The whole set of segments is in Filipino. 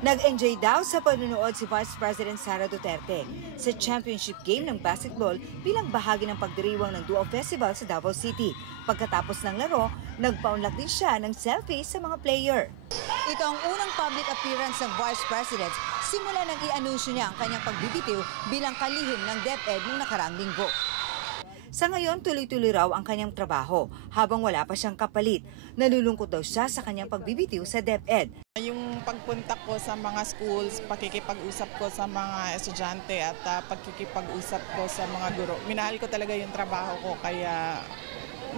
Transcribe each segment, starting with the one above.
Nag-enjoy daw sa panunood si Vice President Sara Duterte sa championship game ng basketball bilang bahagi ng pagdiriwang ng Duo Festival sa Davao City. Pagkatapos ng laro, nagpaunlak din siya ng selfie sa mga player. Ito ang unang public appearance ng Vice President simula nang i-anunsyo niya ang kanyang pagbibitiw bilang kalihim ng DepEd noong nakaraang linggo. Sa ngayon, tuloy-tuloy raw ang kanyang trabaho habang wala pa siyang kapalit. Nalulungkot daw siya sa kanyang pagbibitiw sa DepEd. Yung pagpunta ko sa mga schools, pakikipag-usap ko sa mga estudyante at pakikipag-usap ko sa mga guro. Minahal ko talaga yung trabaho ko kaya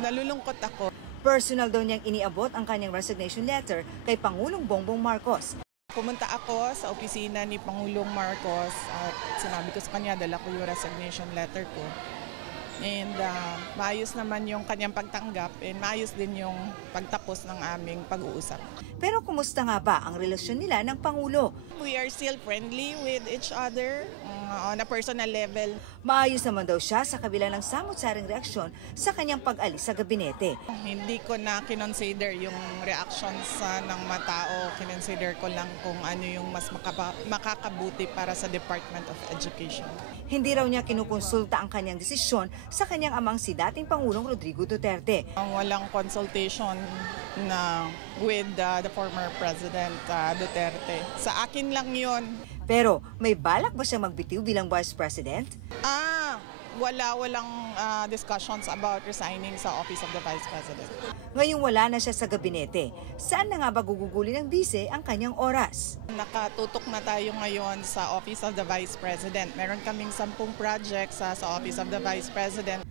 nalulungkot ako. Personal daw niyang iniabot ang kanyang resignation letter kay Pangulong Bongbong Marcos. Pumunta ako sa opisina ni Pangulong Marcos at sinabi ko sa kanya, dala ko yung resignation letter ko. And maayos naman yung kanyang pagtanggap and maayos din yung pagtapos ng aming pag-uusap. Pero kumusta nga ba ang relasyon nila ng Pangulo? We are still friendly with each other on a personal level. Maayos naman daw siya sa kabila ng samot-saring reaksyon sa kanyang pag-alis sa gabinete. Hindi ko na kinonsider yung reactions ng mga tao. Kinonsider ko lang kung ano yung mas makakabuti para sa Department of Education. Hindi raw niya kinukonsulta ang kanyang desisyon sa kanyang amang si dating Pangulong Rodrigo Duterte. Walang consultation na with the former President Duterte. Sa akin lang yon. Pero may balak ba siyang magbitiw bilang Vice President? Walang discussions about resigning sa Office of the Vice President. Ngayong wala na siya sa gabinete, saan na nga ba gugugulin ng bise ang kanyang oras? Nakatutok na tayo ngayon sa Office of the Vice President. Meron kaming 10 projects sa Office of the Vice President.